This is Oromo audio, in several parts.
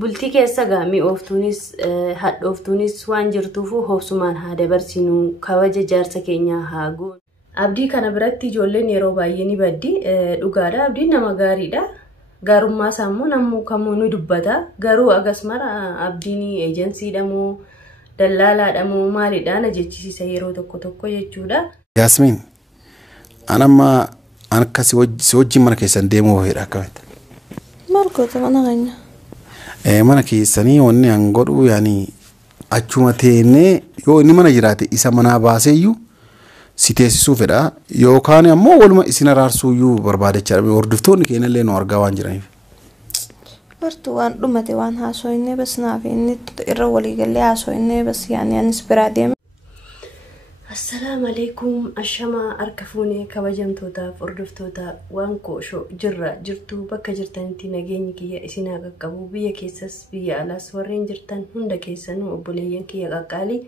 Bultii keessa gaamii ooftuunis hadhooftuunis waan jirtuufu hobsumaan haa dabarsinu kabaja jaarsa keenyaa haa goonu. Abdii kana biratti ijoolleen yeroo baay'ee ni baddi. Dhugaadha abdiin nama gaariidha. Gaarummaa sammuu namuu kamuu ni dubbata. Garuu agasmara abdiin eejensiidha moo dallaalaadha moo maalidha na jechisiisa yeroo tokko jechuudha. Yasmin anamma anka si wajjin mana keessan deemuu fedha akkamitti? Maal goota mana keenya? Mana keessanii wanni an godhu yaani achuma teennee yoo inni mana jiraate isa manaa baaseeyyuu si teessisuu fedha yookaan ammoo waluma isin araarsuuyyuu barbaadachaa hordoftoonni keenyallee nu argaa waan jiraniif. Bartu waan dhumate waan haasofnee bas naaf inni irra walii galee haasofnee bas yaani anis biraa deeme. Assalamu alaikum ashama arkafune kabajamtoota hordoftoota waan koosho jirtu bakka jirtanitti nageenyi kiyya isinaa qaqqabu biyya keessas biyya alaas warreen jirtan hunda keessanuu obboleeyyan kiyya qaqqaalii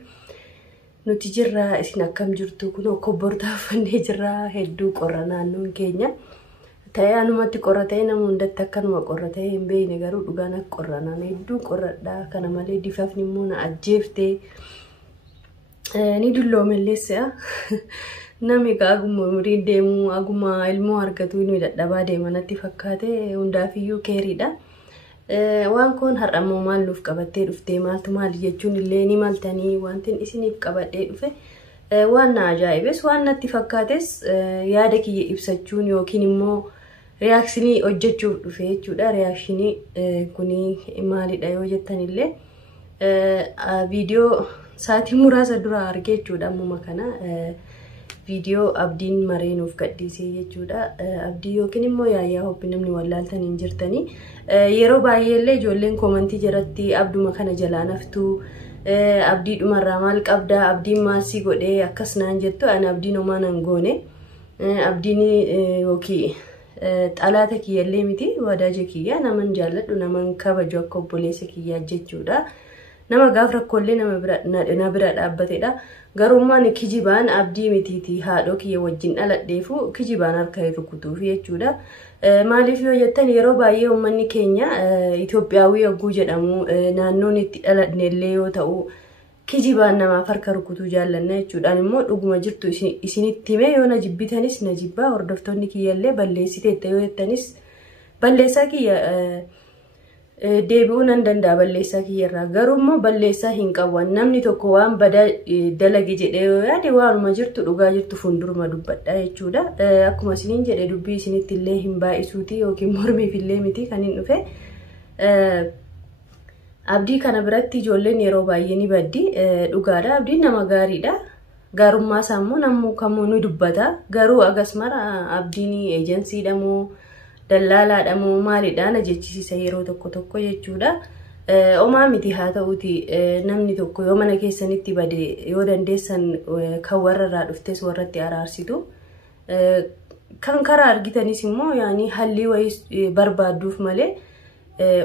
nuti jirra isin akkam jirtu kunoo kobbortaafannee jirra hedduu qorra naannoon keenya ta'ee anumatti qorra ta'ee nama hundatti akkanuma qorra ta'ee hin beekne garuu dhugaan akka qorranaan hedduu qorradha kana malee difaafni immoo na ajjeeftee ni dulloomelleessa nami aguma umriin deemu aguma ilmoo argatu ni dadhabaa deemanatti fakkaate hundaafiyyuu keeriidha. Waan kun har'ammoo maal nuuf qabattee dhuftee maaltu maal jechuun illee ni maltanii wantin isiniif qabadhee dhufe waan na ajaa'ibes waan natti fakkaates yaada kiyya ibsachuun yookiin immoo reaakshinii hojjechuuf dhufe jechuudha. Reaakshinii kuni maalidha yoo jettan illee viidiyoo saatii muraasa dura argee jechuudha ammuma kana viidiyoo abdiin mareenuuf gadhiisee jechuudha. Abdii yookiin immoo yaayyaa hobbi namni wallaaltan hin jirtanii yeroo baay'eellee ijoolleen koomentii jalatti abduma kana jalaa naftuu abdii dhumarraa maal qabdaa abdiin maasii godhee akkas naan jettu ani abdiin homaa nan goone abdiin yookiin xalaata kiyyallee miti wadaaje kiyya naman jaalladhu naman kabaju akka obboleessa kiyyaa jechuudha. Nama gaaf rakkoollee nama bira dhaabbatedha. Garummaan kijibaan abdii mitiiti haadhoo kiyya wajjin dhaladheefu kijibaan harka rukutuuf jechuudha. Maaliif yoo jettan yeroo baay'ee uummanni keenya Itoophiyaawii hogguu jedhamu naannoon itti dhaladneellee yoo ta'u kijibaan namaaf harka rukutuu jaallanna jechuudhaan immoo dhuguma jirtu isinitti himee yoo na jibbitanis na jibbaa hordoftoonni kiyyallee balleessiteetta yoo jettanis balleessaa kiyya deebi'uu nan danda'a balleessaa kiyyarraa garuu immoo balleessaa hin qabu namni tokko waan badaa dalage jedhee yoo yaade waanuma jirtu dhugaa jirtu fuulduruma dubbadha jechuudha. Akkuma isiniin jedhe dubbii isinitti illee hin baay'isuuti yookiin mormiif illee miti kan hin dhufe. Abdii kana biratti ijoolleen yeroo baay'ee ni baddi. Dhugaadha abdiin nama gaariidha. Gaarummaa sammuu namuu kamuu ni dubbata. Garuu agasmara abdiin eejensiidha moo dallaalaadha moo maalidha na jechisiisa yeroo tokko jechuudha. Omaa miti haa ta'uti namni tokko yoo mana keessanitti bade yoo dandeessan kan warrarraa dhuftes warratti araarsitu. Kan karaa argitanis immoo yaani hallii wayii barbaaduuf malee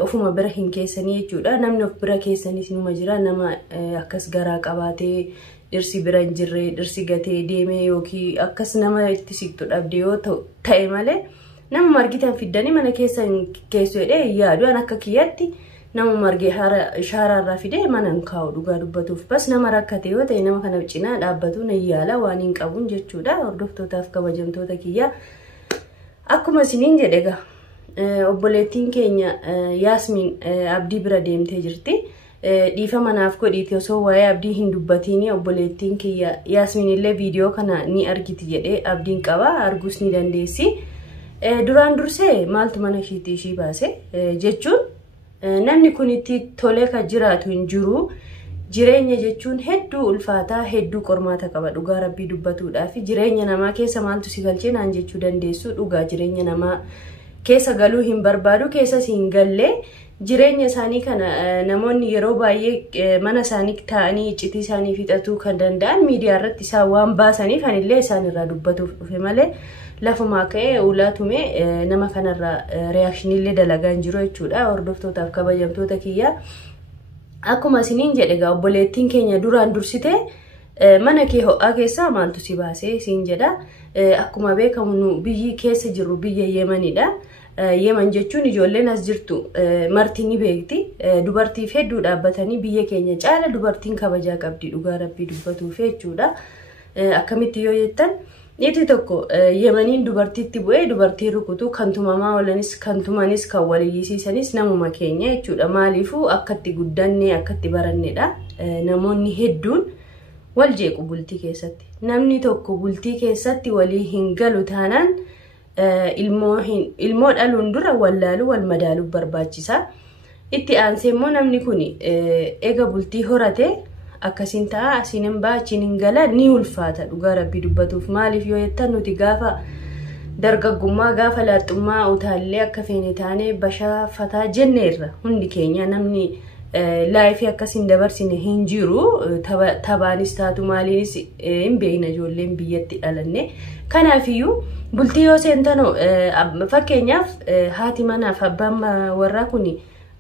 ofuma bira hin keessanii jechuudha. Namni of bira keessanis numa jira nama akkas garaa qabaatee dhirsi bira hin jirre dhirsi gatee deemee yookiin akkas nama itti siqtu dhabde yoo ta'e malee nama margitan fiddanii mana keessan keessoo jedhee yaadu an akka kiyyatti nama margee shaaraarraa fidee mana hin kaa'u dhugaa dubbatuuf bas nama rakkate yoo ta'e nama kana cinaa dhaabbatu na yaala waan hin qabuun jechuudha. Hordoftootaaf kabajamtoota kiyya akkuma isiniin jedhe obboleettiin keenya Yasmin abdii bira deemtee jirti. Dhiifa manaaf godhiiti osoo waa'ee abdii hin dubbatiin obboleettiin kiyya Yasmin illee viidiyoo kana ni argiti jedhee abdiin qaba arguus ni dandeessi. Duraan dursee maaltu mana ishiitii ishii baase jechuun namni kun itti tolee kan jiraatu hin jiru. Jireenya jechuun hedduu ulfaataa hedduu qormaata qaba dhugaa rabbii dubbatuudhaaf jireenya namaa keessa maaltu si galchee naan jechuu dandeessu dhugaa jireenya namaa keessa galuu hin barbaadu keessas hin galle jireenya isaanii kana namoonni yeroo baay'ee mana isaanii taa'anii iccitii isaanii fixatuu kan danda'an miidiyaa irratti isaan waan baasaniif anillee isaan irraa dubbatuuf dhufe malee lafuma ka'ee ulaatume nama kanarraa reaakshinillee dalagaa hin jiru jechuudha. Hordoftootaaf kabajamtoota kiyya akkuma isiniin jedhe obboleettiin keenya duraan dursite mana kee ho'aa keessaa maaltu si baasee siin jedha. Akkuma beekamu biyyi keessa jiru biyya Yemenidha. Yemen jechuun ijoolleen as jirtu marti ni beekti. Dubartiif hedduu dhaabbatanii biyya keenya caala dubartiin kabajaa qabdi dhugaa rabbii dubbatuuf jechuudha. Akkamitti yoo jettan dhiirri tokko Yemeniin dubartiitti bu'ee dubartii rukutu kan tumamaa olanis kan tumanis kan waliyyisiisanis namuma keenya jechuudha. Maaliifuu akkatti guddannee akkatti barannedha. Namoonni hedduun wal jeequ bultii keessatti. Namni tokko bultii keessatti walii hin galu taanaan ilmoo dhaluun dura wallaalu wal madaalu barbaachisa. Itti aansee immoo namni kun eega bultii horate akkasiin ta'a asiin hin baachiin hin gala ni ulfaata dhugaa rabbii dubbatuuf. Maaliif yoo jettan nuti gaafa dargaggummaa gaafa laaxxummaa utaallee akka feene taanee bashaafataa jenneerra hundi keenya namni laayifii akkasiin dabarsine hin jiru. Tabaanis taatu maaliinis hin beekna ijoolleen biyyatti dhalanne. Kanaafiyyuu bultii yoo seentano fakkeenyaaf haati manaaf abbaan warraa kun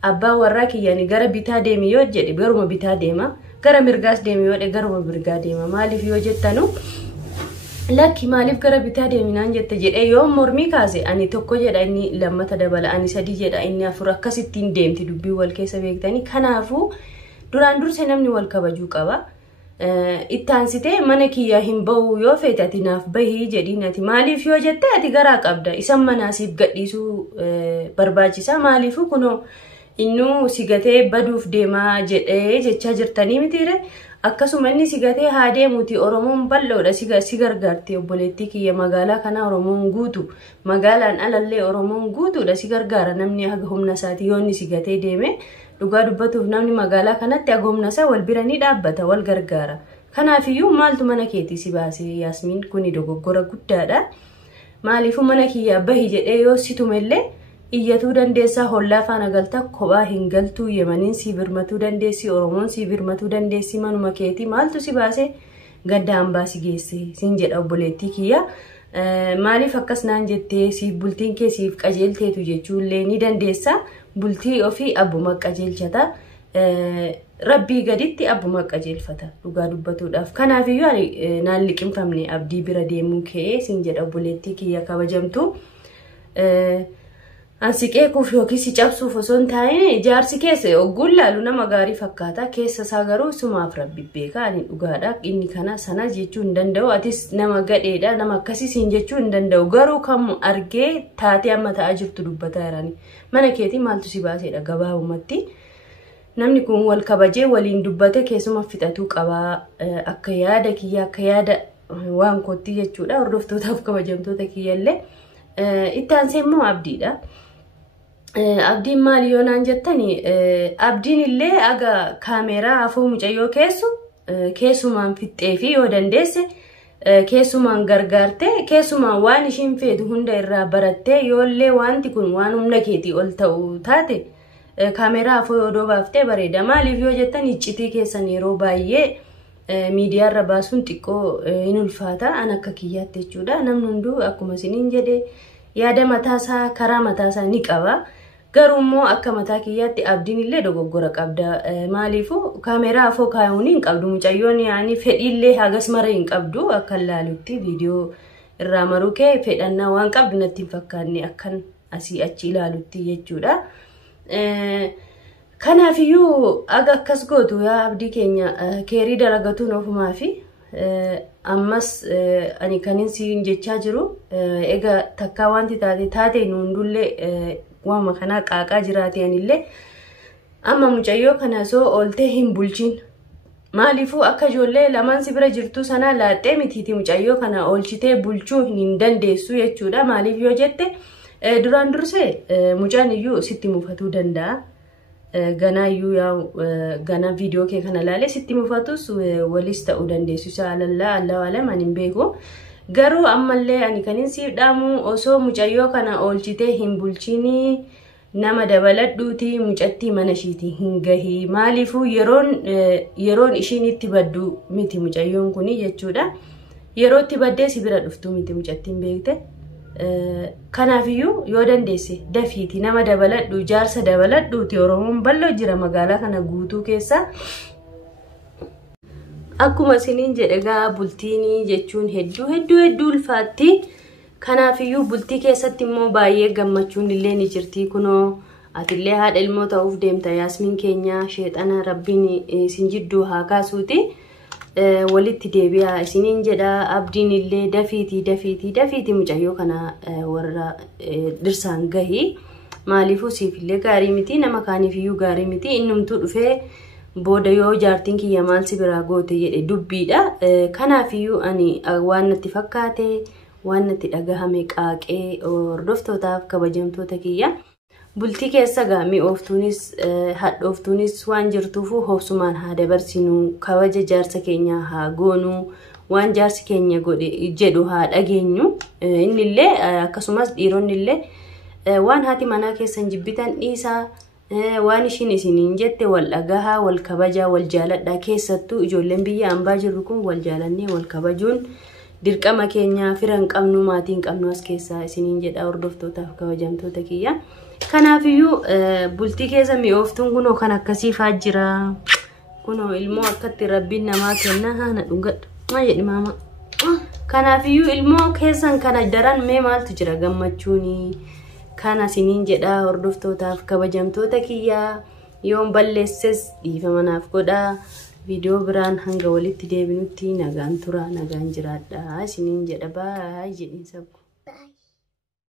abbaan warraa kiyyani gara bitaa deemi yoo jedhe garuma bitaa deema. Gara mirgaas deemi yoo jedhe garuma mirgaa deema. Maaliif yoo jettanu lakki maaliif gara bitaa deeminaan jette jedhee yoo mormii kaase ani tokko jedha inni lammata dabala ani sadii jedha inni afur akkasittiin deemti dubbii wal keessa beektanii. Kanaafuu duraan durse namni wal kabajuu qaba. Itti aansitee mana kiyyaa hin bahu yoo feete ati naaf bahii jedhiin ati maaliif yoo jette ati garaa qabda isan manaasiif gadhiisuu barbaachisa. Maaliifuu kunoo innuu sigatee baduuf deemaa jedhee jechaa jirtanii mitiire. Akkasuma inni sigatee haa deemuuti Oromoon bal'oodha si gargaarti obboleettii kiyya magaalaa kana Oromoon guutu magaalaan alallee Oromoon guutuudha si gargaara namni haga humna isaati yoo inni sigatee deeme dhugaa dubbatuuf namni magaalaa kanatti haga humna isaa wal bira ni dhaabbata wal gargaara. Kanaafiyyuu maaltu mana keetii si baasee Yaasmiin kuni dogoggora guddaadha. Maaliifuu mana kiyyaa bahi jedhee yoo situmellee iyyatuu dandeessaa hollaa faana galta kophaa hin galtuu Yemaniin si birmatuu dandeessi Oromoon si birmatuu dandeessi manuma keetii maaltu si baase gaddaan baasi geesse siin jedha obboleettii kiyya. Maaliif akkas naan jettee siif bultiin kee siif qajeelteetu jechuullee ni dandeessa. Bultii ofii abbuma qajeelchata. Rabbii gaditti abbuma qajeelfata dhugaa dubbatuudhaaf. Kanaafiyyuu ani naan liqinfamne abdii bira deemuu kee siin jedha obboleettii kiyya kabajamtu. Ansiqee kuuf yookiin si cabsuuf osoo hin taane jaarsi keessa ogguun laalu nama gaarii fakkaata. Keessa isaa garuu sumaaf rabbi beeka ani dhugaadha. Inni kana sana jechuu hin danda'u. Atis nama gadheedha nama akkasiin jechuu hin danda'u. Garuu kan argee taatee amma ta'aa jirtu dubbataa jirani. Mana keetii maaltu si baaseedha gabaabumatti. Namni kun wal kabajee waliin dubbate keessuma fixatuu qaba. Akka yaada kiyya akka yaada waan kootti jechuudha. Hordoftootaaf kabajamtoota kiyyallee. Itti aansee immoo abdiidha. Abdiin maali yoo naan jettani abdiin illee aga kaameeraa afuu mucayyoo keessumaan fixxee fi yoo dandeesse keessumaan gargaarte keessumaan waan ishiin feetu hunda irraa barattee yoollee wanti kun waan humna keetii ol ta'u taate kaameeraa afuu yoo baaftee bareeda. Maaliif yoo jettan iccitii keessan yeroo baay'ee miidiyaarra baasuun xiqqoo hin ulfaata an akka kiyyaatti jechuudha. Namni hunduu akkuma isiniin jedhe yaada mataasaa karaa mataasaa ni qaba. Garuu immoo akka mataa kiyyaatti abdiin illee dogoggora qabda. Maaliifuu kaameeraa afoo kaayuun hin qabdu mucayyoon yaani fedhiillee hagas mara hin qabdu akka ilaalutti viidiyoo irraa maruu kee fedhannaa waan qabdu natti hin fakkaanne akkan asii achi ilaalutti jechuudha. Kanaafiyyuu aga akkas gootu yaa abdii keenya keerii dalagatuun ofumaa fi ammas ani kanin siin jechaa jiru egaa takkaa wanti taate nuundullee waama kana qaaqaa jiraateanillee amma mucayyoo kana soo oltee hin bulchin. Maaliifuu akka ijoollee lamaan si bira jirtu sana laaxxee mitiiti mucayyoo kana olchitee bulchuu hin dandeessu jechuudha. Maaliif yoo jette duraan dursee mucaan iyyuu sitti mufatuu danda'a. Ganaayyuu yaa gana viidiyoo kee kana laalee sitti mufatus walis ta'uu dandeessu saalallaa allaa walam ani hin beeku. Garuu ammallee ani kanin siif dhaamu osoo mucayyoo kana olchitee hin bulchini nama dabaladhuuti mucattii mana ishiitii hin gahii. Maaliifuu yeroon ishiin itti baddu miti mucayyoon kuni jechuudha. Yeroo itti baddee si bira dhuftu miti mucattiin beekte. Kanaafiyyuu yoo dandeesse dafiiti nama dabaladhu jaarsa dabaladhuuti Oromoon bal'oo jira magaalaa kana guutuu keessa. Akkuma isiniin jedhe gaa bultiinii jechuun hedduu ulfaatti. Kanaafiyyuu bultii keessatti immoo baay'ee gammachuun illee ni jirti kunoo atillee haadha ilmoo ta'uuf deemta Yaasmiin keenya sheexana rabbiin isin jidduu haa kaasuuti walitti deebi'aa isiniin jedha abdiin illee dafiitii mucayyoo kana warra dirsaan gahii maaliifuu siif illee gaarii miti nama kaaniifiyyuu gaarii miti innumtuu dhufee booda yoo jaartiin kiyya maal si biraa goote jedhe dubbiidha kanaafiyyuu ani waan natti fakkaate waan natti dhagahame qaaqee hordoftootaaf kabajamtoota kiyya bultii keessa gaamii ooftuunis hadhooftuunis waan jirtuufu hobsumaan haa dabarsinu kabaja jaarsa keenya haa goonu waan jaarsi keenya godhe jedhu haa dhageenyu innillee akkasumas dhiironnillee waan haati manaa keessan jibbitan dhiisaa waan ishiin isiniin jette wal dhagahaa wal kabajaa wal jaaladhaa keessattuu ijoolleen biyya ambaa jirru kun wal jaalannee wal kabajuun dirqama keenya firan qabnu maatiin qabnu as keessaa isiniin jedha hordoftootaaf kabajamtoota kiyya kanaafiyyuu bultii keessa mi'ooftuun kunoo kan akkasiifaa jira kunoo ilmoo akkatti rabbiin namaa kenna haana dhugadhu maa jedhi maama kanaafiyyuu ilmoo keessan kana daran mee maaltu jira gammachuuni kana isiniin jedha hordoftootaaf kabajamtoota kiyya yoon balleesses dhiifamanaaf godha video biraan hanga walitti deebinutti nagaan tura nagaan jiraadha isiniin jedha baay'ee jedhiin sabku